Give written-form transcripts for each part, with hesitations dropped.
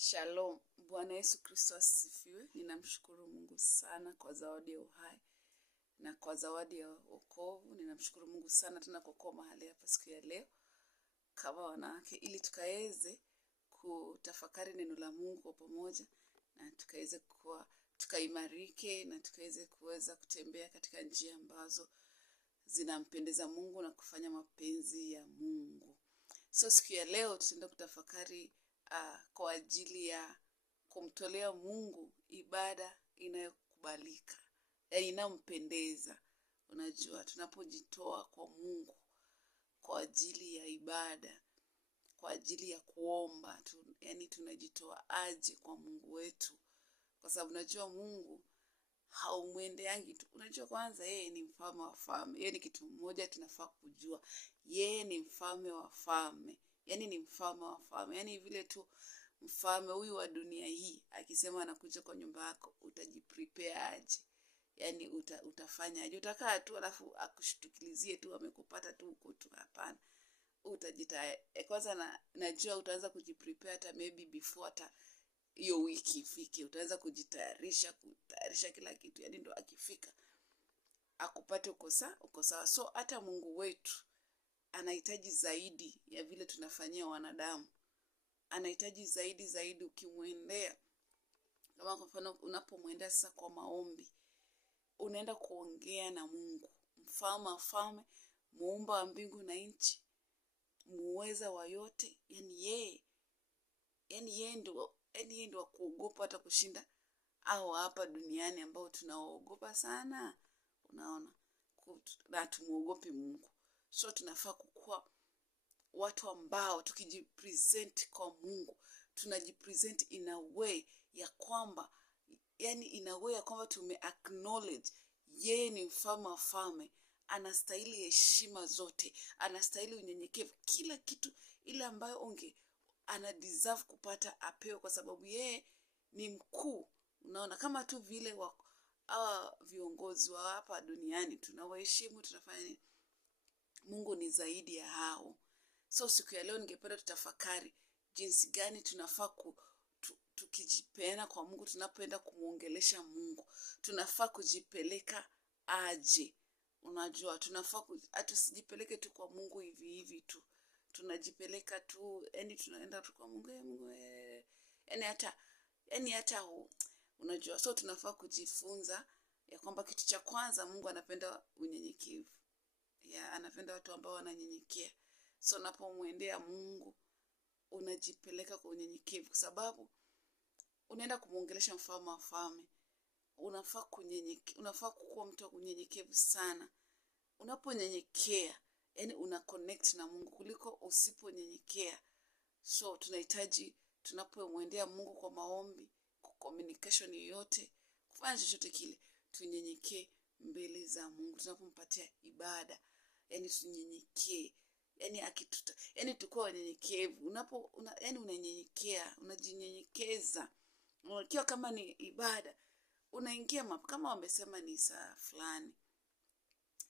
Shalom, Bwana Yesu Kristo asifiwe. Ninamshukuru Mungu sana kwa zawadi ya uhai na kwa zawadi ya wokovu. Ninamshukuru Mungu sana tena kwa kuwa mahali hapa siku ya leo kama wanawake, ili tukaweze kutafakari neno la Mungu kwa pamoja na tukaweze tukaimarike na tukaweze kuweza kutembea katika njia ambazo zinampendeza Mungu na kufanya mapenzi ya Mungu. So siku ya leo tutaenda kutafakari kwa ajili ya kumtolea Mungu ibada inayokubalika, inayompendeza. Unajua, tunapojitoa kwa Mungu kwa ajili ya ibada, kwa ajili ya kuomba, tunajitoa aje kwa Mungu wetu. Kwa sababu unajua Mungu haumwendeangi tu. Unajua kwanza yeye ni mfalme wa falme. Yeye ni kitu moja tunafaa kujua. Yeye ni mfalme wa falme. Ni mfalme wa falme. Vile tu mfalme huyu wa dunia hii akisema anakuja kwa nyumba yako, utajiprepare aje? Utafanya aje? Utakaa tu alafu akushtukilizie tu amekupata tu huko tu? Hapana. Kwanza najua utaanza kujiprepare hata maybe before hata hiyo wiki ifike. Utaanza kutayarisha kila kitu, ndo akifika akupate uko sawa. So hata Mungu wetu anahitaji zaidi ya vile tunafanyia wanadamu. Anahitaji zaidi ukimwendea. Kama kwa mfano unapomwendea sasa kwa maombi, unaenda kuongea na Mungu, mfalme wa falme, muumba wa mbingu na nchi, muweza wa yote. Yeye ndio kuogopa hata kushinda au hapa duniani ambao tunaogopa sana. Unaona, na tumuogopi Mungu. So tunafaa kukuwa watu ambao tukijipresent kwa Mungu, tunajipresent in a way ya kwamba tume acknowledge yeye ni mfalme wa falme, anastahili heshima zote, anastahili unyenyekevu, kila kitu ile ambayo ana deserve kupata apewe, kwa sababu yeye ni mkuu. Unaona, kama tu vile viongozi wa hapa duniani tunawaheshimu, tunafanya nini? Mungu ni zaidi ya hao. So siku ya leo ningependa tutafakari jinsi gani tunafaa tukijipeana kwa Mungu, tunapoenda kumuongelesha Mungu, tunafaa kujipeleka aje. Unajua, tunafaa tusijipeleke tu kwa Mungu hivi tu. Tunajipeleka tu, tunaenda tu kwa Mungu, unajua. So tunafaa kujifunza ya kwamba kitu cha kwanza, Mungu anapenda unyenyekevu. Anapenda watu ambao wananyenyekea. So unapomwendea Mungu, unajipeleka kwa unyenyekevu, kwa sababu unaenda kumuongelesha mfalme wa falme. Unafaa kuwa mtu wa unyenyekevu sana. Unaponyenyekea, una connect na Mungu kuliko usiponyenyekea. So tunahitaji tunapomwendea Mungu kwa maombi, kwa communication yoyote, kufanya chochote kile, tunyenyekee mbele za Mungu. Tunapompatia ibada, tunyenyekee. Tukua wanyenyekevu. Unanyenyekea, unajinyenyekeza. Unakiwa kama ni ibada, unaingia kama wamesema ni saa fulani,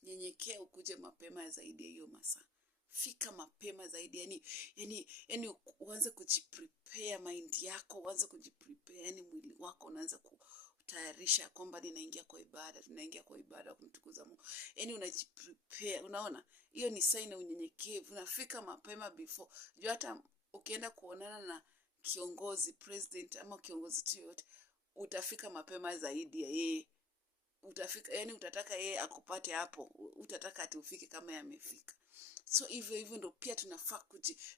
nyenyekea ukuje mapema zaidi ya hiyo masaa. Fika mapema zaidi, uanze kujiprepare mind yako, uanze kujiprepare mwili wako, unaanza kutayarisha kwamba tunaingia kwa ibada kumtukuza Mungu. Unajiprepare. Unaona, hiyo ni sign ya unyenyekevu. Unafika mapema before. Jua hata ukienda kuonana na kiongozi, president ama kiongozi yote, utafika mapema zaidi ya yeye. Utataka yeye akupate hapo. Utataka ati ufike kama yamefika. So hivyo ndo pia tunafaa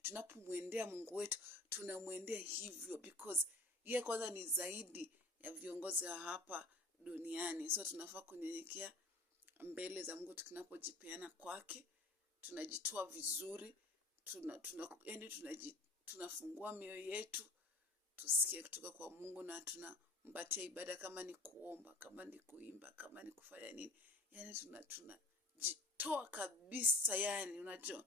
tunapomwendea Mungu wetu, tunamwendea hivyo, because yeye kwanza ni zaidi ya viongozi wa hapa duniani. So tunafaa kunyenyekea mbele za Mungu. Tunapojipeana kwake, tunajitoa vizuri, tunafungua mioyo yetu tusikie kutoka kwa Mungu, na tunampatia ibada, kama ni kuomba, kama ni kuimba, kama ni kufanya nini. Tunajitoa kabisa. Unajua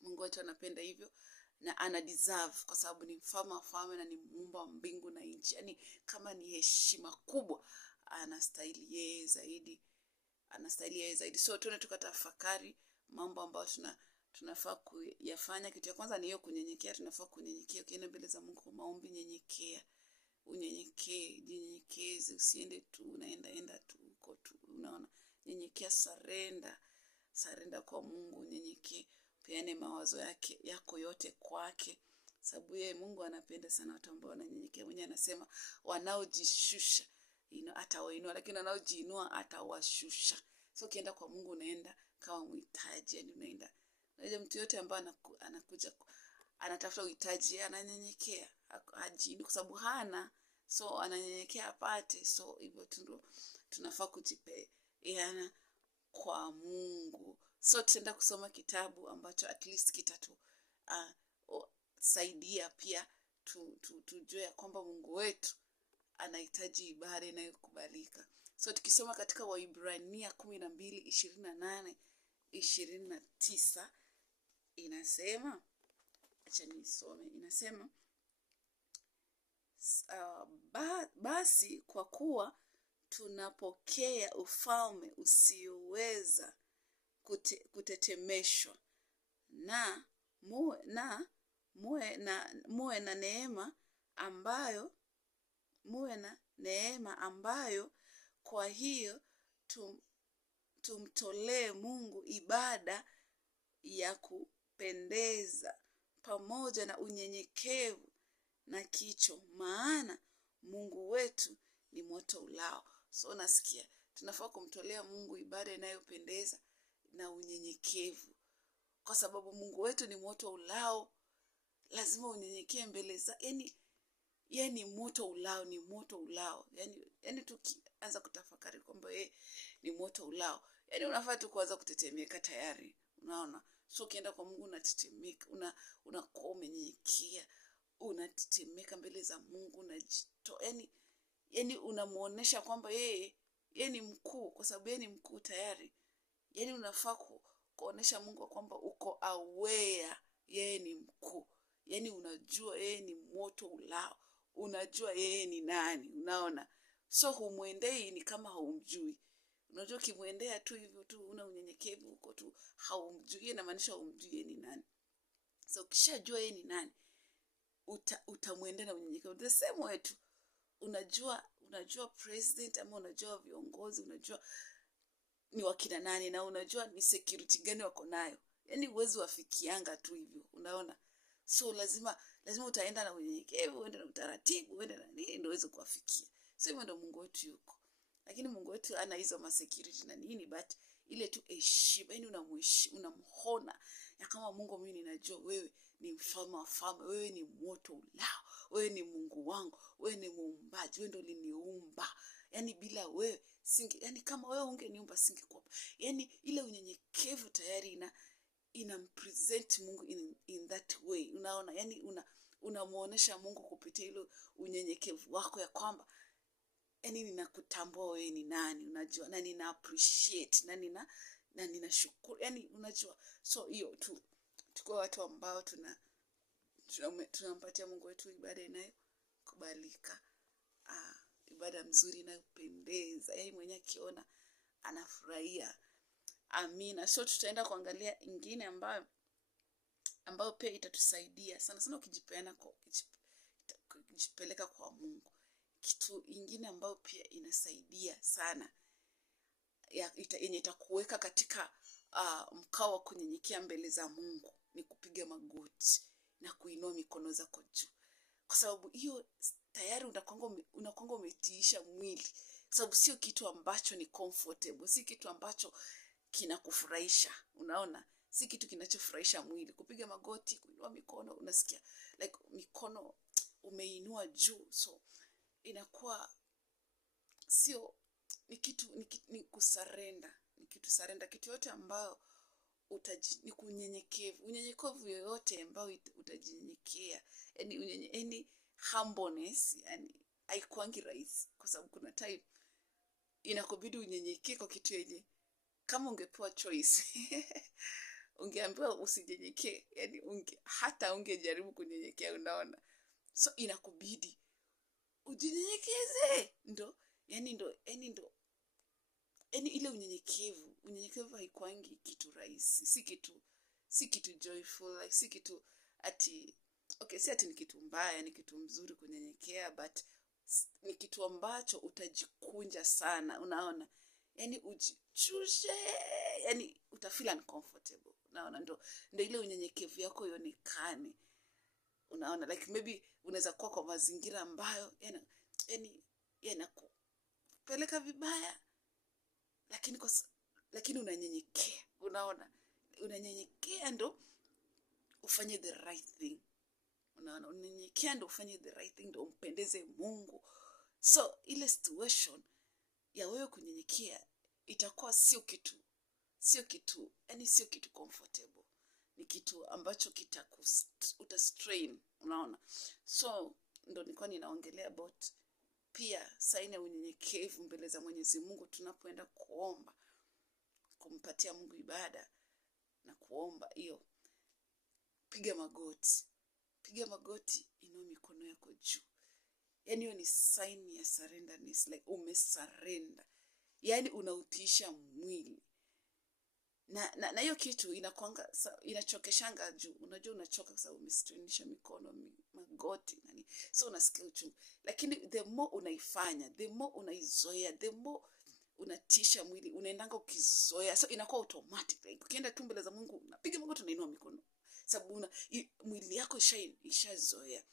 Mungu wetu anapenda hivyo na ana deserve, kwa sababu ni mfalme wa falme na ni muumba wa mbingu na nchi. Kama ni heshima kubwa, anastahili yeye zaidi. So tukatafakari mambo ambayo tunafaa kuyafanya. Kitu ya kwanza ni hiyo kunyenyekea. Tunafaa kunyenyekea. Ukienda mbele za Mungu kwa maombi, nyenyekea. Unyenyekee, jinyenyekeze, usiende tu unaenda tu uko tu, unaona. Nyenyekea, surrender kwa Mungu, nyenyekee. Peane mawazo yako yote kwake, sababu yeye Mungu anapenda sana watu ambao wananyenyekea. Mwenyewe anasema wanaojishusha atawainua, lakini wanaojiinua atawashusha. So ukienda kwa Mungu unaenda kama mhitaji, yani unaenda. Unajua mtu yote ambaye anakuja anatafuta uhitaji, ananyenyekea, hajiinui kwa sababu hana, so ananyenyekea apate. So hivyo tunafaa kujipeana kwa Mungu. So tutaenda kusoma kitabu ambacho at least kitatu saidia pia tujue ya kwamba Mungu wetu anahitaji ibada inayokubalika. So tukisoma katika Waibrania 12:28-29 inasema, acha nisome, inasema basi kwa kuwa tunapokea ufalme usioweza kutetemeshwa, na muwe na neema ambayo kwa hiyo tumtolee Mungu ibada ya kupendeza pamoja na unyenyekevu na kicho, maana Mungu wetu ni moto ulao. So nasikia tunafaa kumtolea Mungu ibada inayopendeza na unyenyekevu, kwa sababu Mungu wetu ni moto ulao. Lazima unyenyekee mbele za, yani moto ulao, ni moto ulao. Yani tukianza kutafakari kwamba yeye ni moto ulao, yani unafaa tu kuanza kutetemeka tayari, unaona. So ukienda kwa Mungu unatetemeka, unakuwa umenyenyekea, unatetemeka mbele za Mungu, unajitoa, yani unamuonesha kwamba yeye ni mkuu, kwa sababu yeye ni mkuu tayari. Yani unafaa kuonesha Mungu kwamba uko aware yeye ni mkuu. Yani unajua yeye ni moto ulao, unajua yeye ni nani, unaona. So humwendei ni kama haumjui. Unajua ukimwendea tu hivyo tu una unyenyekevu uko tu haumjui, inamaanisha haumjui yeye ni nani. So ukishajua yeye ni nani, utamwendea na unyenyekevu. The same way tu unajua president ama unajua viongozi, unajua ni wakina nani na unajua ni security gani wako nayo. Yani uwezi wafikianga tu hivyo, unaona. So lazima utaenda na unyenyekevu, uende na utaratibu, uende na nini ndio uweze kuwafikia. So hivyo ndio Mungu wetu yuko. Lakini Mungu wetu ana hizo ma security na nini, but ile tu heshima, yani unamhona ya kama Mungu, mimi ninajua wewe ni mfalme wa falme, wewe ni moto ulao, wewe ni Mungu wangu, wewe ni muumbaji, wewe ndio uliniumba. Yani bila wewe yani kama wewe ungeniumba singekuwa. Yani ile unyenyekevu tayari inampresent Mungu in that way, unaona. Yani unamuonesha Mungu kupitia ile unyenyekevu wako ya kwamba yani ninakutambua wewe ni nani, unajua, na nina appreciate na ninashukuru, yani unajua. So hiyo tu tuko watu ambao tunampatia Mungu wetu ibada inayokubalika, ibada mzuri inayopendeza, yani mwenye akiona anafurahia. Amina. So tutaenda kuangalia ingine ambayo pia itatusaidia sana sana ukijipeleka kwa Mungu. Kitu ingine ambayo pia inasaidia sana yenye itakuweka katika mkao wa kunyenyekea mbele za Mungu ni kupiga magoti na kuinua mikono zako juu, kwa sababu hiyo tayari unakuanga umetiisha mwili, kwa sababu sio kitu ambacho ni comfortable, si kitu ambacho kinakufurahisha, unaona. Si kitu kinachofurahisha mwili. Kupiga magoti, kuinua mikono, unasikia like mikono umeinua juu. So inakuwa sio ni kusarenda, ni kitu sarenda. Kitu yote ambayo ni kunyenyekevu. Unyenyekevu yoyote ambao utajinyenyekea, yani humbleness, yani haikuangi rahisi, kwa sababu kuna time inakubidi unyenyekee kwa kitu yenye kama ungepewa choice ungeambiwa usinyenyekee, yani hata ungejaribu kunyenyekea, unaona. So inakubidi ujinyenyekeze, yani ile unyenyekevu haikuangi kitu rahisi, si kitu si kitu joyful, like si kitu ati okay, si ati ni kitu mbaya, ni kitu mzuri kunyenyekea, but ni kitu ambacho utajikunja sana, unaona, yani ujichushe, yani utafeel uncomfortable, unaona. Ndo ile unyenyekevu yako ionekane, unaona, like maybe unaweza kuwa kwa mazingira ambayo yani yanakupeleka vibaya, lakini unanyenyekea, unaona, unanyenyekea ndo ufanye the right thing, unaona, unanyenyekea ndo ufanye the right thing, ndo umpendeze Mungu. So ile situation ya wewe kunyenyekea itakuwa sio kitu yani sio kitu comfortable, ni kitu ambacho utastrain, unaona. So ndo nilikuwa ninaongelea about pia sign ya unyenyekevu mbele za Mwenyezi Mungu tunapoenda kuomba, kumpatia Mungu ibada na kuomba. Hiyo piga magoti, inua mikono yako juu, yani hiyo ni sign ya surrenderness, like umesurrender, yani unautisha mwili. Na hiyo kitu inachokeshanga juu, unajua unachoka kwa sababu umestrainisha mikono, magoti nani, so unasikia uchungu, lakini the more unaifanya, the more unaizoea, the more unatisha mwili, unaendanga ukizoea, so inakuwa automatic, like ukienda tu mbele za Mungu unapiga magoti, unainua mikono, sababu mwili yako ishazoea.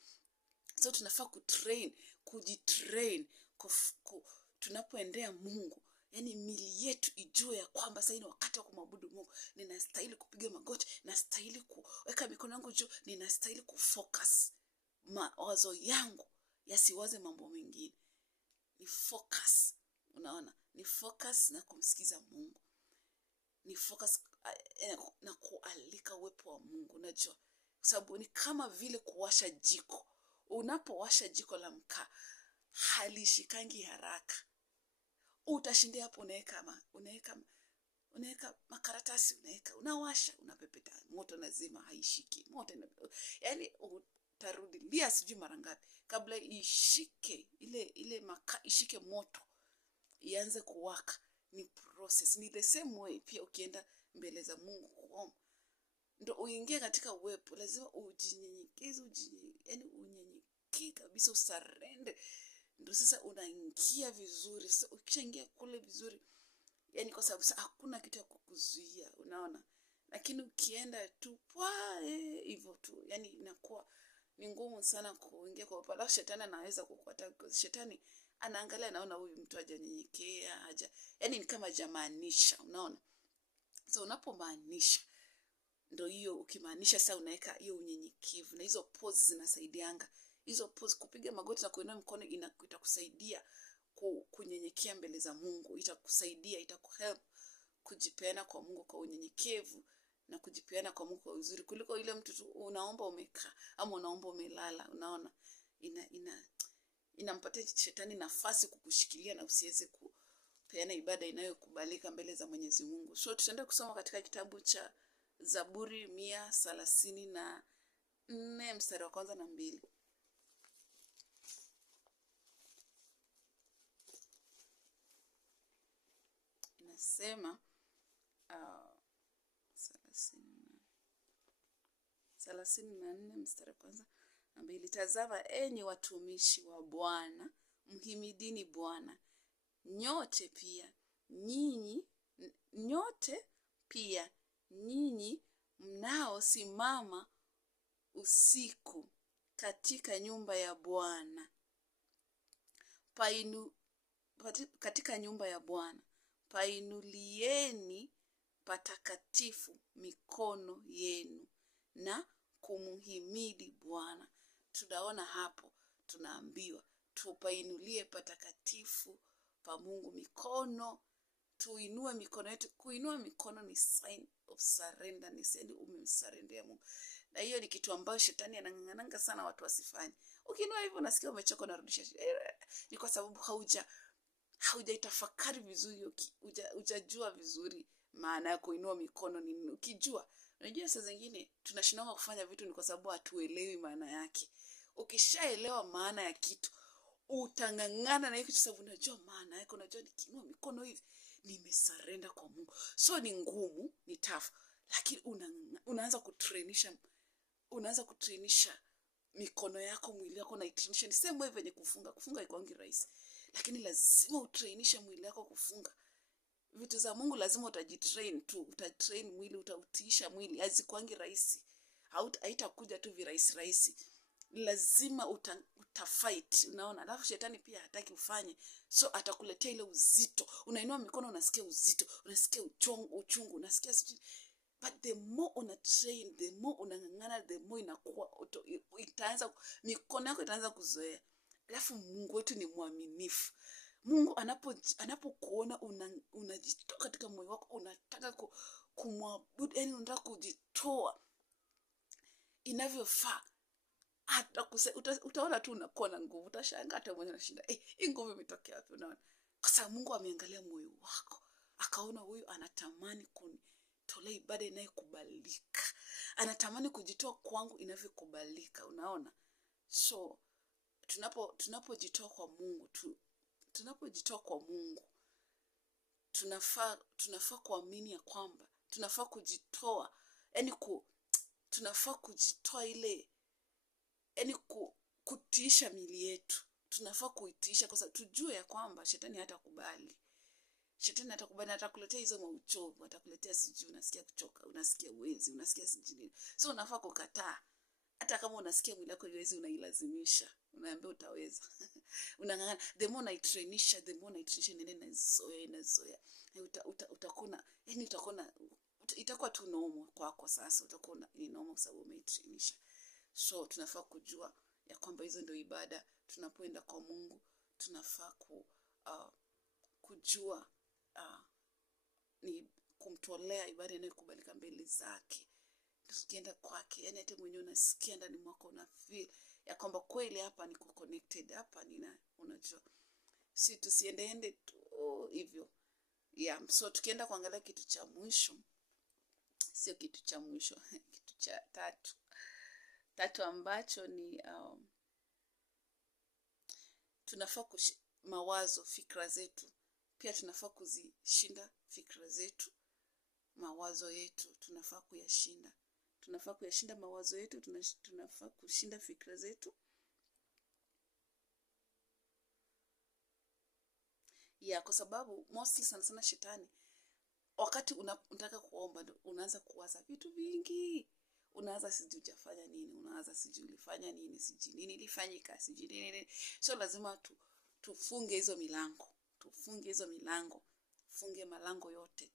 So tunafaa kujitrain tunapoendea Mungu, yani mili yetu ijue ya kwamba sasa ni wakati wa kumwabudu Mungu, ninastahili kupiga magoti, nastahili kuweka mikono yangu juu, ninastahili kufocus mawazo yangu yasiwaze mambo mengine, ni focus, unaona, ni focus na kumsikiza Mungu, ni focus na kualika uwepo wa Mungu, unajua, sababu ni kama vile kuwasha jiko. Unapowasha jiko la mkaa halishikangi haraka, utashindia hapo, unaweka makaratasi, unawasha, unapepeta, moto lazima haishiki, yani utarudilia sijui mara ngapi kabla ishike ile makaa ishike moto ianze kuwaka. Ni process, ni the same way pia ukienda mbele za Mungu kuomba, ndo uingie katika uwepo, lazima ujinyenyekeze, yani unyenyekee kabisa, usarende, ndo sasa unaingia vizuri. So ukishaingia kule vizuri, yani kwa sababu hakuna kitu ya kukuzuia, unaona. Lakini ukienda tu hivyo tu, yani inakuwa ni ngumu sana kuingia kwa upala. Shetani anaweza kukuata, shetani anaangalia, naona huyu mtu hajanyenyekea, yani ni kama jamaanisha, unaona. So unapomaanisha, ndo hiyo, ukimaanisha sasa unaweka hiyo unyenyekevu, na hizo pose zinasaidianga. Hizo pose, kupiga magoti na kuinua mkono, itakusaidia kunyenyekea mbele za Mungu, itakuhelp kujipeana kwa Mungu kwa unyenyekevu, na kujipeana kwa Mungu kwa uzuri, kuliko ile mtu unaomba umekaa ama unaomba umelala, unaona. Inampatia shetani nafasi kukushikilia na usiweze kupeana ibada inayokubalika mbele za Mwenyezi Mungu. So tutaenda kusoma katika kitabu cha Zaburi 134 mstari wa 1 na 2. Inasema 34 mstari wa 1 na 2. Tazama, enyi watumishi wa Bwana, mhimidini Bwana, nyote pia nyinyi mnaosimama usiku katika nyumba ya Bwana. Katika nyumba ya Bwana painulieni patakatifu mikono yenu na kumhimidi Bwana. Tunaona hapo, tunaambiwa tupainulie patakatifu pa Mungu mikono, tuinue mikono yetu. Kuinua mikono ni sign of surrender, ni send umemsurrender Mungu. Na hiyo ni kitu ambayo shetani anang'ang'ananga sana watu wasifanye. Ukiinua hivyo unasikia umechoka, unarudisha. Ni kwa sababu haujaitafakari vizuri, hujajua vizuri maana ya kuinua mikono ni nini. Ukijua, unajua saa zingine tunashindwa kufanya vitu ni kwa sababu hatuelewi maana yake. Ukishaelewa maana ya kitu, utang'ang'ana na hiyo kitu sababu unajua maana yake, unajua nikiinua mikono hivi nimesurrender kwa Mungu. So ni ngumu, ni tough, lakini unaanza kutrainisha mikono yako, mwili wako, na itrainisha. Ni same way venye kufunga iko rahisi, lakini lazima utrainisha mwili wako kufunga. Vitu za Mungu lazima utajitrain tu, utatrain mwili, utautiisha mwili. Hazikuangi rahisi, haitakuja tu rahisi. Lazima utafight, unaona. Alafu shetani pia hataki ufanye, so atakuletea ile uzito. Unainua mikono, unasikia uzito, unasikia uchungu, unasikia but the more una train, the more unang'ang'ana, the more inakuwa mikono yako itaanza kuzoea. Alafu Mungu wetu ni mwaminifu. Mungu anapokuona unajitoa katika moyo wako, unataka kumwabudu, yani unataka kujitoa inavyofaa, utaona tu unakuwa na nguvu. Utashangaa hata mwenye unashinda, hii nguvu imetokea wapi? Unaona, kwa sababu Mungu ameangalia moyo wako, akaona huyu anatamani kunitolea ibada inayokubalika, anatamani kujitoa kwangu inavyokubalika. Unaona, so tunapojitoa kwa Mungu tunafaa kuamini ya kwamba tunafaa kujitoa, yani tunafaa kujitoa ile, yani kutiisha mili yetu. Tunafaa kuitiisha kwa sababu tujue ya kwamba shetani hatakubali. Atakuletea hizo mauchovu, atakuletea sijui unasikia kuchoka, unasikia uwezi, unasikia sijui. So unafaa kukataa. Hata kama unasikia mwili wako haiwezi, unailazimisha. Unaambia utaweza. Unang'ang'ana. The more unaitrainisha, nene inazoea. Utakuwa, yani itakuwa tu normal kwako sasa. Utakuwa ni normal kwa sababu umeitrainisha. So tunafaa kujua ya kwamba hizo ndio ibada. Tunapoenda kwa Mungu, tunafaa kujua ni kumtolea ibada inayokubalika mbele zake. Tukienda kwake, yani hata mwenyewe unasikia ndani mwako, una feel ya kwamba kweli hapa niko connected, hapa unajua. Si tusiende tu hivyo. So tukienda kuangalia kitu cha mwisho, kitu cha tatu ambacho ni tunafaa mawazo, fikra zetu. Pia tunafaa kuzishinda fikra zetu, mawazo yetu tunafaa kuyashinda. Tunafaa kuyashinda mawazo yetu, tunafaa kushinda fikra zetu. Kwa sababu mostly sana shetani, wakati unataka kuomba, unaanza kuwaza vitu vingi. Unaanza sijui hujafanya nini, unaanza sijui ulifanya nini, sijui nini ilifanyika, sijui nini. So lazima tufunge hizo milango. Funge malango yote,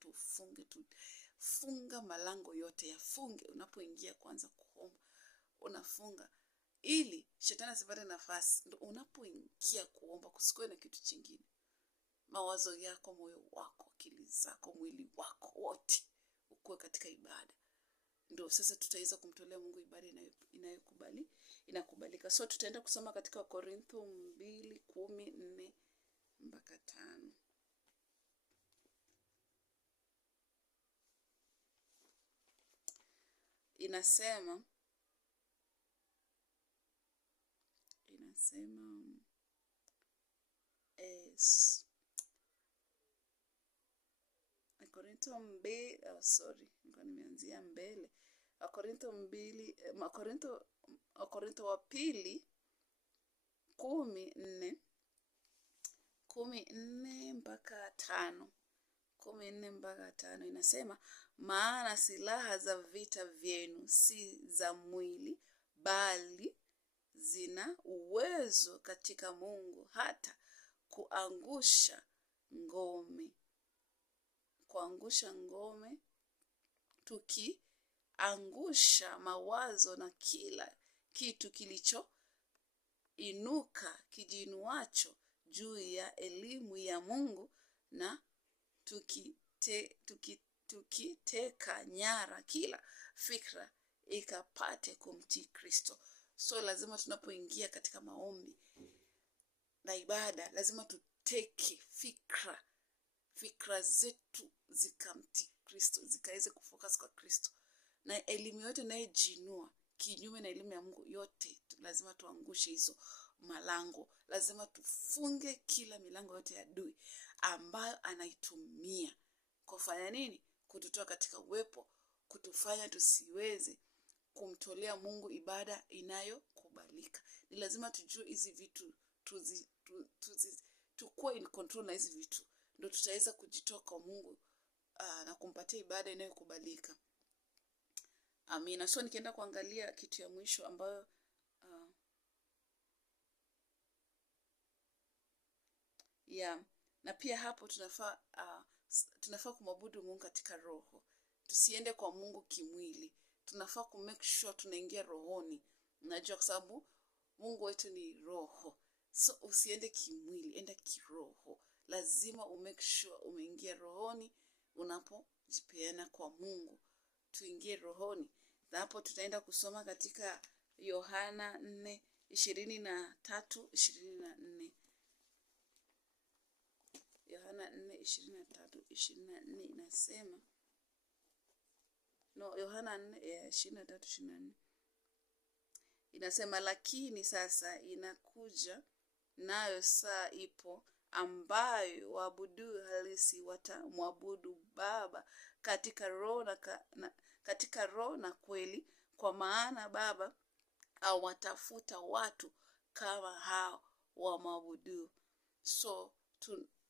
funga malango yote, yafunge. Unapoingia kwanza kuomba, unafunga ili shetani asipate nafasi. Ndio unapoingia kuomba, kusikoe na kitu kingine. Mawazo yako, moyo wako, akili zako, mwili wako wote uko katika ibada. Ndio sasa tutaweza kumtolea Mungu ibada inakubalika. So tutaenda kusoma katika Wakorintho 2:4-5. Inasema Wakorintho 2, nimeanzia mbele. Wakorintho wa pili 14-5 inasema, maana silaha za vita vyenu si za mwili, bali zina uwezo katika Mungu hata kuangusha ngome, tukiangusha mawazo na kila kitu kilichoinuka kijinuacho juu ya elimu ya Mungu, na tukiteka nyara kila fikra ikapate kumtii Kristo. So lazima tunapoingia katika maombi na ibada, lazima tuteke fikra zetu zikamtii Kristo, zikaweze kufocus kwa Kristo. Na elimu yote inayojinua kinyume na elimu ya Mungu yote, lazima tuangushe hizo malango. Lazima tufunge kila milango yote ya adui ambayo anaitumia kufanya nini? Kututoa katika uwepo, kutufanya tusiweze kumtolea Mungu ibada inayokubalika. Ni lazima tujue hizi vitu, tukue in control na hizi vitu, ndio tutaweza kujitoa kwa Mungu na kumpatia ibada inayokubalika. Amina. So nikienda kuangalia kitu ya mwisho ambayo na pia hapo tunafaa kumwabudu Mungu katika roho. Tusiende kwa Mungu kimwili. Tunafaa kumake sure tunaingia rohoni. Unajua kwa sababu Mungu wetu ni roho. So usiende kimwili, enda kiroho. Lazima umake sure umeingia rohoni unapojipeana kwa Mungu. Tuingie rohoni. Na hapo tutaenda kusoma katika Yohana 4:23-24. Yohana 4:23-24 inasema, Yohana 4:23-24 inasema, lakini sasa inakuja, nayo saa ipo, ambayo waabudu halisi watamwabudu Baba katika roho na kweli, kwa maana Baba awatafuta watu kama hao wamwabudu. So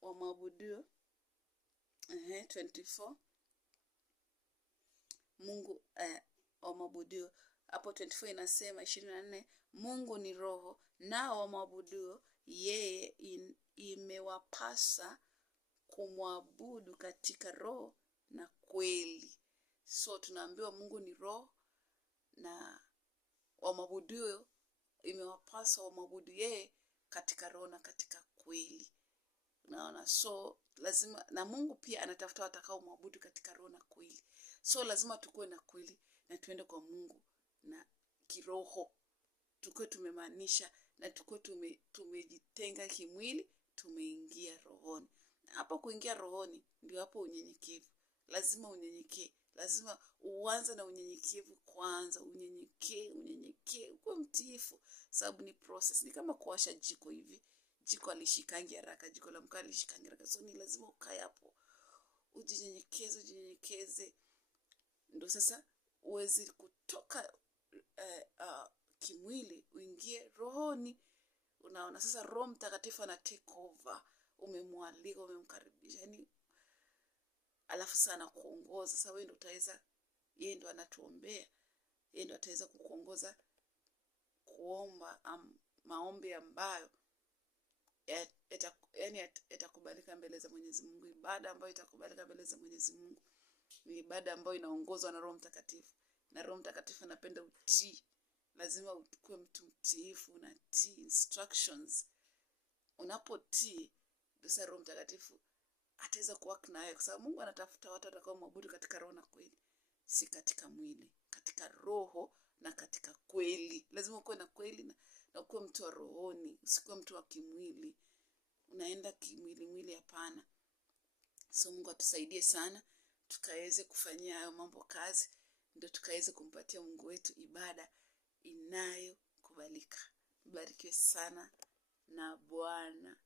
wamwabudu 24 Mungu wamwabudu. Hapo 24 inasema 24, Mungu ni roho, nao wamwabudu yeye imewapasa kumwabudu katika roho na kweli. So tunaambiwa Mungu ni roho na wamwabudu imewapasa wamwabudu yeye katika roho na katika kweli. Unaona, so lazima, na Mungu pia anatafuta watakao mwabudu katika roho na kweli. So lazima tukue na kweli na tuende kwa Mungu na kiroho. Tukue tumemaanisha na tukue tumejitenga kimwili, tumeingia rohoni. Na hapo kuingia rohoni ndio hapo unyenyekevu. Lazima unyenyekee. Lazima uanze na unyenyekevu kwanza. Unyenyekee, uwe mtiifu, sababu ni process. Ni kama kuwasha jiko hivi. Jiko alishikangi haraka, jiko la mkaa alishikangi haraka. So ni lazima ukae hapo, ujinyenyekeze, ndio sasa uweze kutoka kimwili uingie rohoni. Unaona, sasa Roho Mtakatifu ana take over. Umemwalika, umemkaribisha, yani alafu sana kuongoza. Sasa wewe ndio utaweza, yeye ndio anatuombea, yeye ndio ataweza kukuongoza kuomba maombi ambayo itakubalika mbele za Mwenyezi Mungu. Ibada ambayo itakubalika mbele za Mwenyezi Mungu ni ibada ambayo inaongozwa na Roho Mtakatifu. Na Roho Mtakatifu anapenda utii. Lazima ukue mtu mtiifu, unatii instructions. Unapotii, ndio Roho Mtakatifu ataweza kuwork na wewe, kwa sababu Mungu anatafuta watu watakao mwabudu katika roho na kweli, si katika mwili, katika roho na katika kweli. Lazima ukue na kweli na ukue mtu wa rohoni, usikuwe mtu wa kimwili. Unaenda kimwili, hapana. So Mungu atusaidie sana tukaweze kufanyia hayo mambo kazi, ndio tukaweze kumpatia Mungu wetu ibada inayokubalika. Mbarikiwe sana na Bwana.